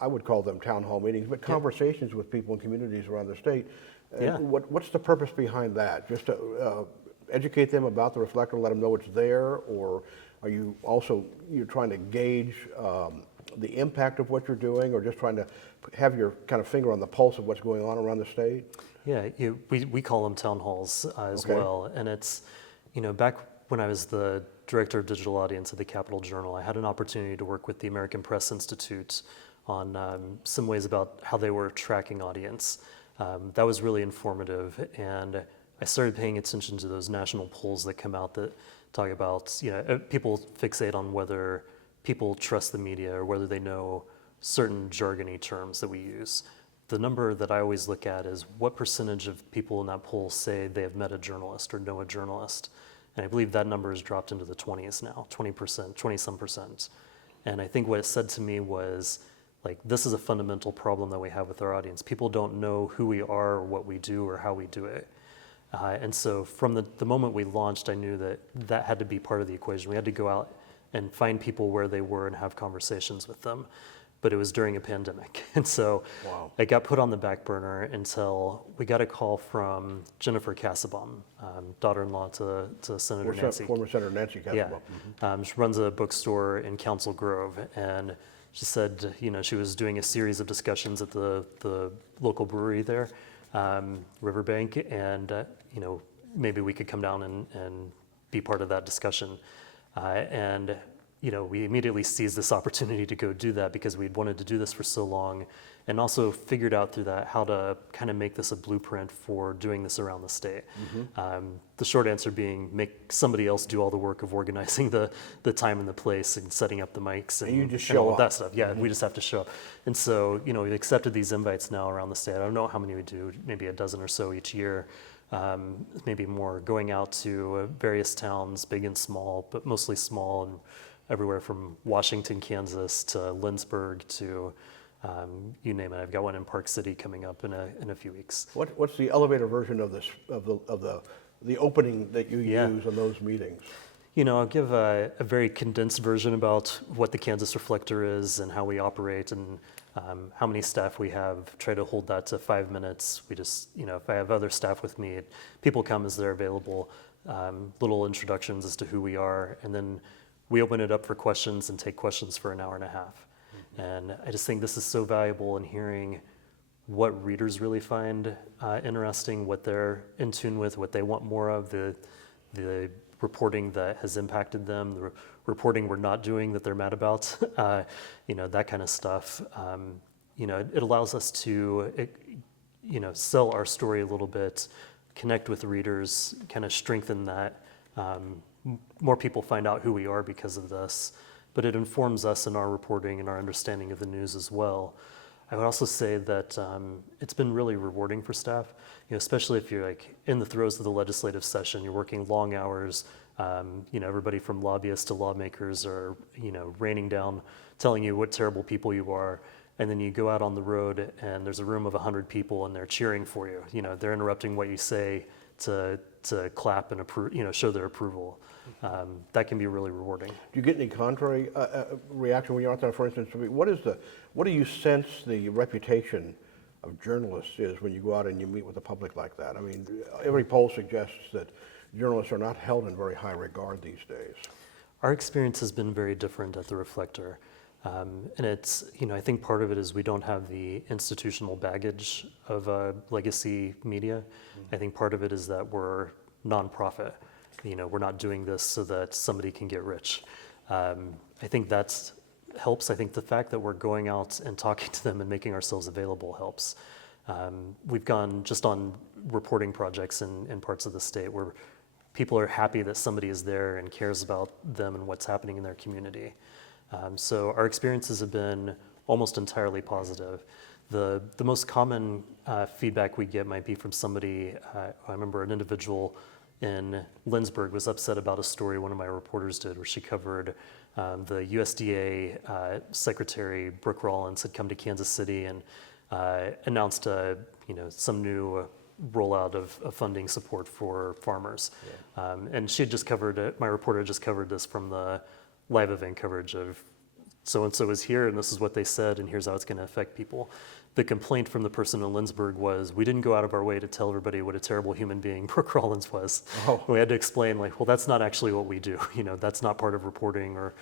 I would call them town hall meetings, but conversations with people in communities around the state. What's the purpose behind that? Just to educate them about the Reflector, let them know it's there, or are you also, you're trying to gauge the impact of what you're doing, or just trying to have your kind of finger on the pulse of what's going on around the state? Yeah, we call them town halls as well. And it's, back when I was the director of digital audience at the Capital-Journal, I had an opportunity to work with the American Press Institute on some ways about how they were tracking audience. That was really informative, and I started paying attention to those national polls that come out that talk about, people fixate on whether people trust the media or whether they know certain jargony terms that we use. The number that I always look at is what percentage of people in that poll say they have met a journalist or know a journalist. And I believe that number has dropped into the 20s now, 20%, 20-some percent. And I think what it said to me was, like, this is a fundamental problem that we have with our audience. People don't know who we are or what we do or how we do it. And so from the moment we launched, I knew that had to be part of the equation. We had to go out and find people where they were and have conversations with them. But it was during a pandemic. And so it got put on the back burner until we got a call from Jennifer Casaubon, daughter-in-law to Senator Nancy. Former Senator Nancy Casaubon. Yeah. She runs a bookstore in Council Grove, and She said, she was doing a series of discussions at the local brewery there, Riverbank, and maybe we could come down and be part of that discussion. And we immediately seized this opportunity to go do that because we'd wanted to do this for so long, and also figured out through that how to kind of make this a blueprint for doing this around the state. The short answer being make somebody else do all the work of organizing the time and the place and setting up the mics and you just and all show of that up. stuff. Yeah, we just have to show up. And so, we've accepted these invites now around the state. I don't know how many we do, maybe a dozen or so each year. Maybe more, going out to various towns, big and small, but mostly small, and everywhere from Washington, Kansas to Lindsborg to you name it. I've got one in Park City coming up in a few weeks. What's the elevator version of this of the opening that you Yeah. use on those meetings? I'll give a very condensed version about what the Kansas Reflector is and how we operate and how many staff we have. Try to hold that to 5 minutes. We just, if I have other staff with me, people come as they're available, little introductions as to who we are, and then we open it up for questions and take questions for an hour and a half. And I just think this is so valuable in hearing what readers really find interesting, what they're in tune with, what they want more of, the reporting that has impacted them, the reporting we're not doing that they're mad about, that kind of stuff. It allows us to, sell our story a little bit, connect with readers, kind of strengthen that. More people find out who we are because of this, but it informs us in our reporting and our understanding of the news as well. I would also say that it's been really rewarding for staff, especially if you're in the throes of the legislative session, you're working long hours, everybody from lobbyists to lawmakers are, raining down, telling you what terrible people you are, and then you go out on the road and there's a room of 100 people and they're cheering for you. They're interrupting what you say to clap and show their approval. That can be really rewarding. Do you get any contrary reaction when you're out there? For instance, what do you sense the reputation of journalists is when you go out and you meet with the public like that? I mean, every poll suggests that journalists are not held in very high regard these days. Our experience has been very different at the Reflector. And it's, I think part of it is we don't have the institutional baggage of legacy media. I think part of it is that we're nonprofit. We're not doing this so that somebody can get rich. I think that helps. I think the fact that we're going out and talking to them and making ourselves available helps. We've gone just on reporting projects in parts of the state where people are happy that somebody is there and cares about them and what's happening in their community. So our experiences have been almost entirely positive. The most common feedback we get might be from somebody, I remember an individual in Lindsborg was upset about a story one of my reporters did where she covered the USDA Secretary Brooke Rollins had come to Kansas City and announced some new rollout of funding support for farmers. Yeah. And she had just covered it, my reporter just covered this from the live event coverage of so-and-so is here and this is what they said and here's how it's going to affect people. The complaint from the person in Lindsborg was, we didn't go out of our way to tell everybody what a terrible human being Brooke Rollins was. Oh. We had to explain well, that's not actually what we do. That's not part of reporting or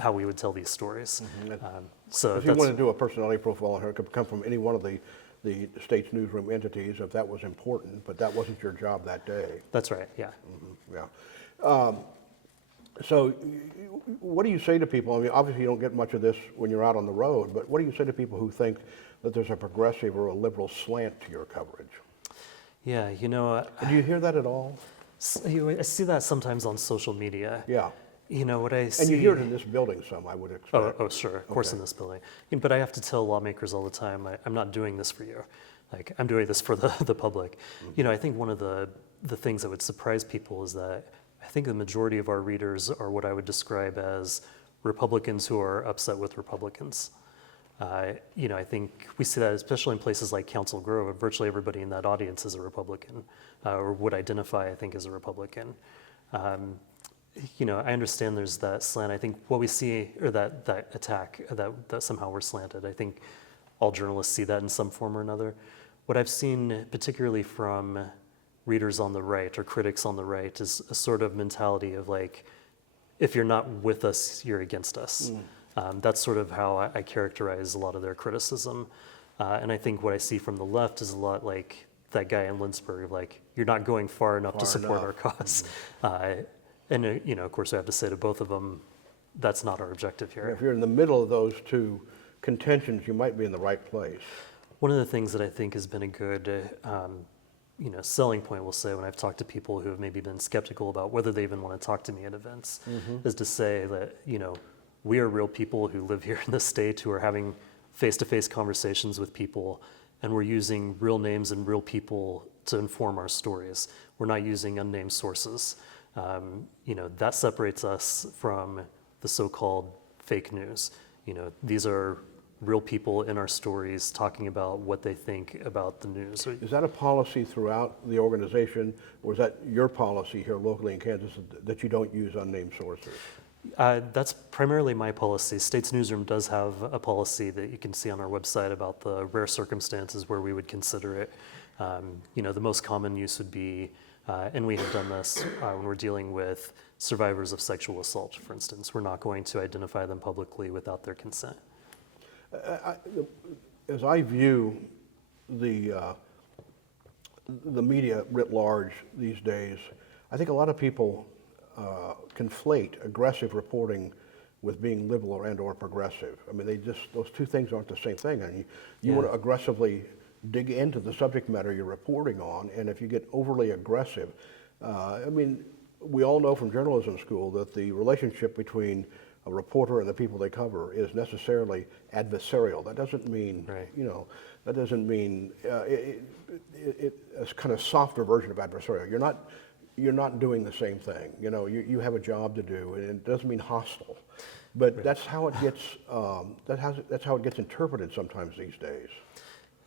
how we would tell these stories. Mm-hmm. So if you want to do a personality profile on her, it could come from any one of the States Newsroom entities if that was important, but that wasn't your job that day. That's right, yeah. Mm-hmm. Yeah. So what do you say to people? I mean, obviously you don't get much of this when you're out on the road, but what do you say to people who think that there's a progressive or a liberal slant to your coverage? Yeah, do you hear that at all? I see that sometimes on social media. Yeah. What I see... And you hear it in this building some, I would expect. Oh, sure, of course in this building. But I have to tell lawmakers all the time, I'm not doing this for you. I'm doing this for the public. Mm-hmm. I think one of the things that would surprise people is that I think the majority of our readers are what I would describe as Republicans who are upset with Republicans. I think we see that especially in places like Council Grove. Virtually everybody in that audience is a Republican, or would identify, I think, as a Republican. I understand there's that slant. I think what we see, or that attack, that somehow we're slanted. I think all journalists see that in some form or another. What I've seen, particularly from readers on the right or critics on the right, is a sort of mentality of if you're not with us, you're against us. That's sort of how I characterize a lot of their criticism. And I think what I see from the left is a lot like that guy in Lynchburg, like, you're not going far enough to support our cause. And of course, I have to say to both of them, that's not our objective here. If you're in the middle of those two contentions, you might be in the right place. One of the things that I think has been a good selling point, we'll say, when I've talked to people who have maybe been skeptical about whether they even want to talk to me at events, is to say that, we are real people who live here in the state, who are having face-to-face conversations with people, and we're using real names and real people to inform our stories. We're not using unnamed sources. That separates us from the so-called fake news. These are real people in our stories talking about what they think about the news. Is that a policy throughout the organization, or is that your policy here locally in Kansas that you don't use unnamed sources? That's primarily my policy. States Newsroom does have a policy that you can see on our website about the rare circumstances where we would consider it. The most common use would be, and we have done this when we're dealing with survivors of sexual assault, for instance. We're not going to identify them publicly without their consent. As I view the media writ large these days, I think a lot of people conflate aggressive reporting with being liberal and/or progressive. I mean, those two things aren't the same thing. And you want to aggressively dig into the subject matter you're reporting on, and if you get overly aggressive, we all know from journalism school that the relationship between a reporter and the people they cover is necessarily adversarial. That doesn't mean, that doesn't mean it's kind of softer version of adversarial. You're not doing the same thing. You have a job to do, and it doesn't mean hostile. But that's how it gets. That's how it gets interpreted sometimes these days.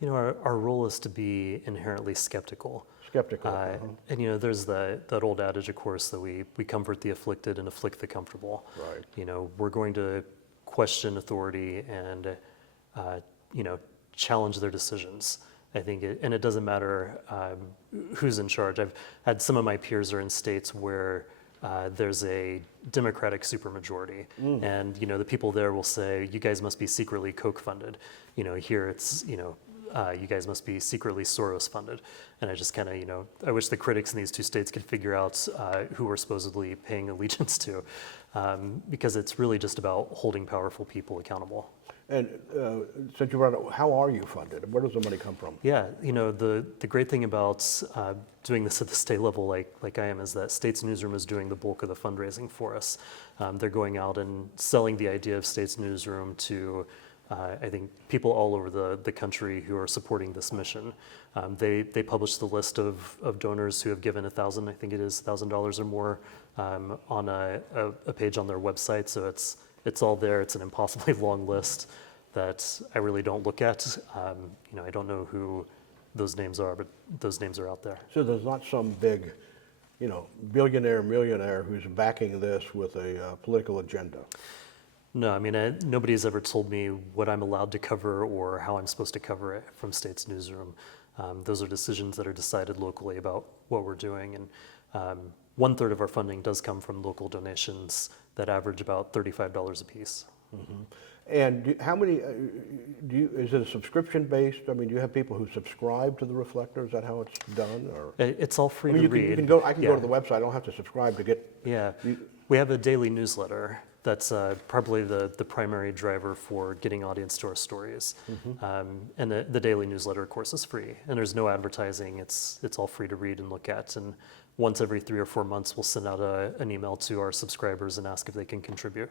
Our role is to be inherently skeptical. And there's that old adage, of course, that we comfort the afflicted and afflict the comfortable. Right. We're going to question authority and challenge their decisions. I think, and it doesn't matter who's in charge. I've had some of my peers are in states where there's a Democratic supermajority, and the people there will say, "You guys must be secretly Koch funded." Here it's you guys must be secretly Soros funded. And I just kind of, I wish the critics in these two states could figure out who we're supposedly paying allegiance to, because it's really just about holding powerful people accountable. And since you brought it up, how are you funded? Where does the money come from? Yeah, the great thing about doing this at the state level like I am is that States Newsroom is doing the bulk of the fundraising for us. They're going out and selling the idea of States Newsroom to I think people all over the country who are supporting this mission. They publish the list of donors who have given $1,000 or more on a page on their website. So it's all there. It's an impossibly long list that I really don't look at. I don't know who those names are, but those names are out there. So there's not some big, billionaire, millionaire who's backing this with a political agenda. No, nobody's ever told me what I'm allowed to cover or how I'm supposed to cover it from States Newsroom. Those are decisions that are decided locally about what we're doing. And 1/3 of our funding does come from local donations that average about $35 a piece. Mm-hmm. And how many, is it a subscription based? Do you have people who subscribe to the Reflector? Is that how it's done? Or? It's all free to read. I can go to the website. I don't have to subscribe to get. Yeah, we have a daily newsletter. That's probably the primary driver for getting audience to our stories. And the daily newsletter, of course, is free. And there's no advertising. It's all free to read and look at. And once every 3 or 4 months, we'll send out an email to our subscribers and ask if they can contribute.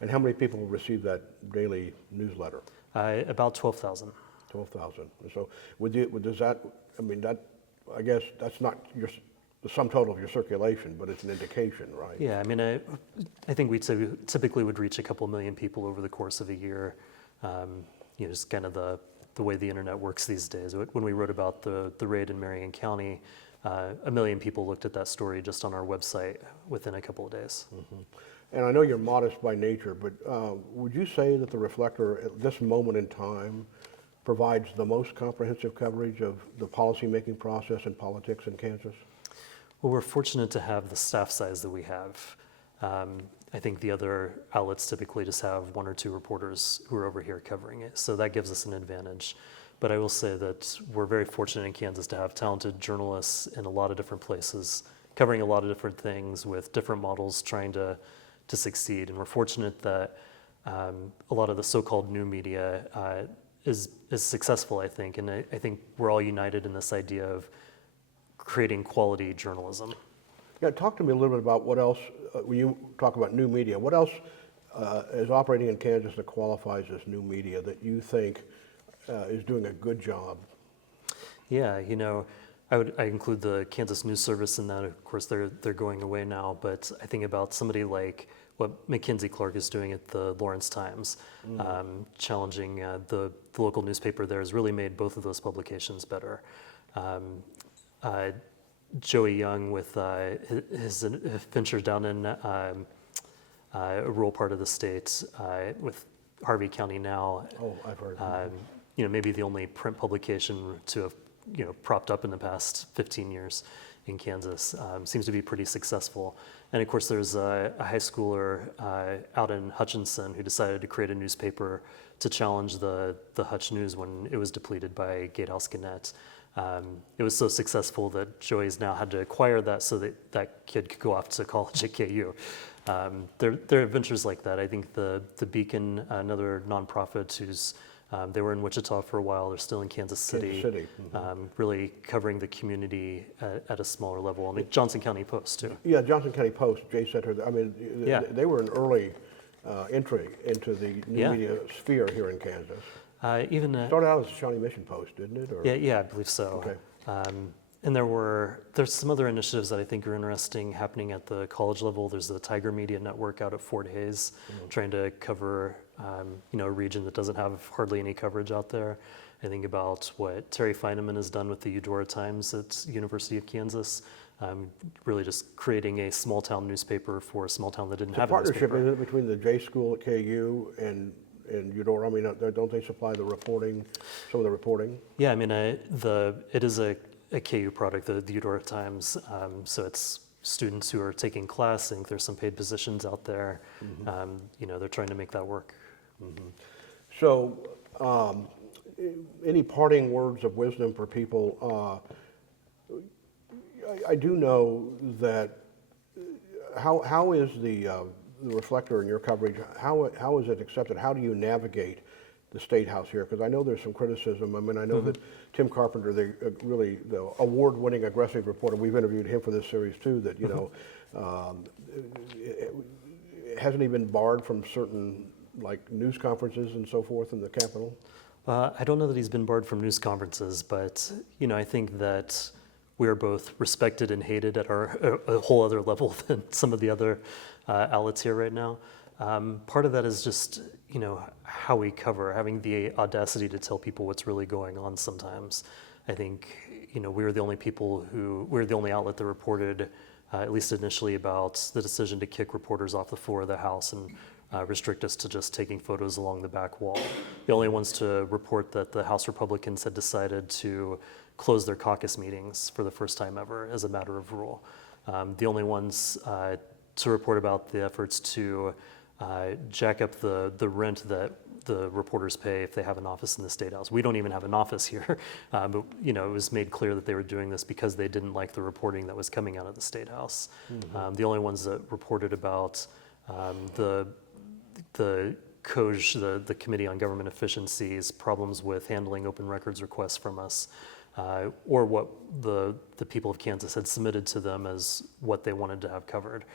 And how many people receive that daily newsletter? About 12,000. 12,000. So does that, I guess that's not the sum total of your circulation, but it's an indication, right? Yeah, I think we typically would reach a couple million people over the course of a year. Just kind of the way the internet works these days. When we wrote about the raid in Marion County, 1 million people looked at that story just on our website within a couple of days. And I know you're modest by nature, but would you say that the Reflector at this moment in time provides the most comprehensive coverage of the policymaking process and politics in Kansas? Well, we're fortunate to have the staff size that we have. I think the other outlets typically just have one or two reporters who are over here covering it. So that gives us an advantage. But I will say that we're very fortunate in Kansas to have talented journalists in a lot of different places, covering a lot of different things with different models trying to succeed. And we're fortunate that a lot of the so-called new media is successful, I think. And I think we're all united in this idea of creating quality journalism. Yeah, talk to me a little bit about what else, when you talk about new media, what else is operating in Kansas that qualifies as new media that you think is doing a good job? Yeah, you know, I include the Kansas News Service in that. Of course, they're going away now, but I think about somebody like what Mackenzie Clark is doing at the Lawrence Times, challenging the local newspaper there has really made both of those publications better. Joey Young with his venture down in a rural part of the state with Harvey County Now. Oh, I've heard. You know, maybe the only print publication to have, you know, propped up in the past 15 years in Kansas. Seems to be pretty successful. And of course, there's a high schooler out in Hutchinson who decided to create a newspaper to challenge the Hutch News when it was depleted by Gatehouse Gannett. It was so successful that Joey's now had to acquire that so that that kid could go off to college at KU. There are adventures like that. I think the Beacon, another nonprofit who's they were in Wichita for a while. They're still in Kansas City. Really covering the community at a smaller level. And Johnson County Post too. Yeah, Johnson County Post, Jay Center. I mean, they were an early entry into the new media sphere here in Kansas. Started out as a Shawnee Mission Post, didn't it? Or? Yeah, I believe so. Okay. And there's some other initiatives that I think are interesting happening at the college level. There's the Tiger Media Network out at Fort Hays, trying to cover you know, a region that doesn't have hardly any coverage out there. I think about what Terry Feineman has done with the Eudora Times at University of Kansas, really just creating a small town newspaper for a small town that didn't have a newspaper. Partnership, isn't it, between the J School at KU and Eudora? I mean, don't they supply the reporting, some of the reporting? Yeah, I mean, it is a KU product, the Eudora Times. So it's students who are taking class. I think there's some paid positions out there. You know, they're trying to make that work. So, any parting words of wisdom for people? I do know that. How is the Reflector in your coverage? How is it accepted? How do you navigate the State House here? Because I know there's some criticism. I mean, I know that Tim Carpenter, the award-winning aggressive reporter, we've interviewed him for this series too. That, you know, hasn't he been barred from certain like news conferences and so forth in the Capitol? I don't know that he's been barred from news conferences, but you know, I think that we are both respected and hated at a whole other level than some of the other outlets here right now. Part of that is just, you know, how we cover, having the audacity to tell people what's really going on sometimes. I think, you know, we're the only outlet that reported, at least initially, about the decision to kick reporters off the floor of the House and restrict us to just taking photos along the back wall. The only ones to report that the House Republicans had decided to close their caucus meetings for the first time ever as a matter of rule. The only ones to report about the efforts to jack up the rent that the reporters pay if they have an office in the State House. We don't even have an office here, but you know, it was made clear that they were doing this because they didn't like the reporting that was coming out of the State House. The only ones that reported about the COJ, the Committee on Government Efficiency's problems with handling open records requests from us, or what the people of Kansas had submitted to them as what they wanted to have covered.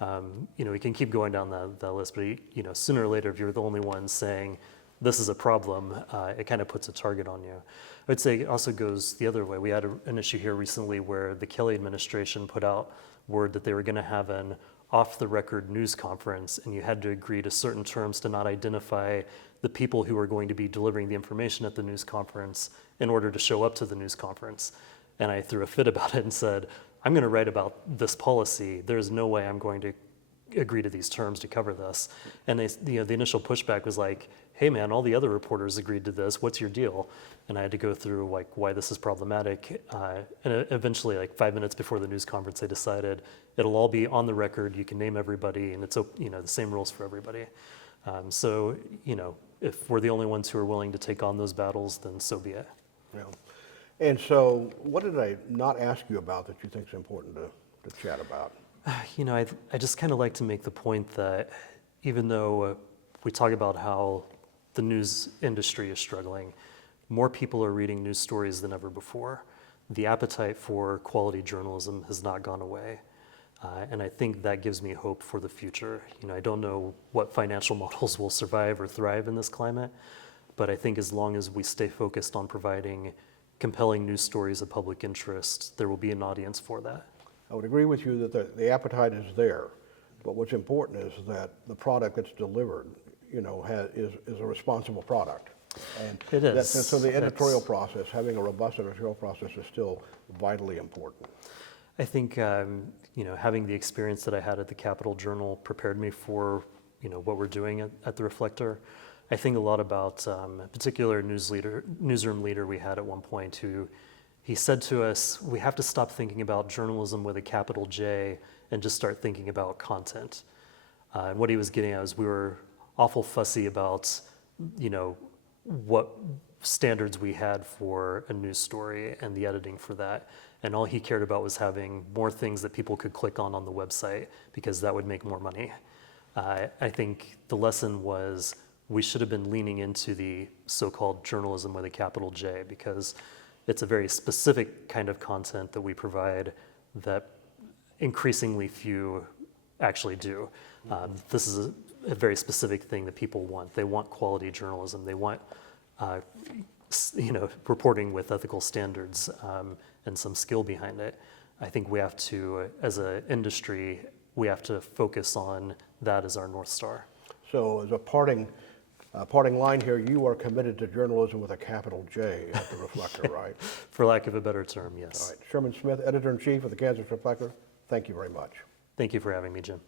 You know, we can keep going down that list, but you know, sooner or later, if you're the only one saying this is a problem, it kind of puts a target on you. I would say it also goes the other way. We had an issue here recently where the Kelly administration put out word that they were going to have an off-the-record news conference, and you had to agree to certain terms to not identify the people who were going to be delivering the information at the news conference in order to show up to the news conference. And I threw a fit about it and said, I'm going to write about this policy. There's no way I'm going to agree to these terms to cover this. And the initial pushback was like, hey man, all the other reporters agreed to this, what's your deal? And I had to go through like why this is problematic. And eventually, like 5 minutes before the news conference, they decided it'll all be on the record, you can name everybody, and it's the same rules for everybody. So if we're the only ones who are willing to take on those battles, then so be it. Yeah. And so what did I not ask you about that you think is important to chat about? I just kind of like to make the point that even though we talk about how the news industry is struggling, more people are reading news stories than ever before. The appetite for quality journalism has not gone away. And I think that gives me hope for the future. I don't know what financial models will survive or thrive in this climate, but I think as long as we stay focused on providing compelling news stories of public interest, there will be an audience for that. I would agree with you that the appetite is there, but what's important is that the product that's delivered, is a responsible product. And it is. So the editorial process, having a robust editorial process, is still vitally important. I think having the experience that I had at the Capital-Journal prepared me for what we're doing at the Reflector. I think a lot about a particular newsroom leader we had at one point who he said to us, we have to stop thinking about journalism with a capital J and just start thinking about content. And what he was getting at was we were awful fussy about what standards we had for a news story and the editing for that. And all he cared about was having more things that people could click on the website because that would make more money. I think the lesson was we should have been leaning into the so-called journalism with a capital J because it's a very specific kind of content that we provide that increasingly few actually do. This is a very specific thing that people want. They want quality journalism. They want reporting with ethical standards and some skill behind it. I think we have to, as an industry, we have to focus on that as our North Star. So as a parting line here, you are committed to journalism with a capital J at the Reflector, right? For lack of a better term, yes. All right. Sherman Smith, Editor-in-Chief of the Kansas Reflector, thank you very much. Thank you for having me, Jim.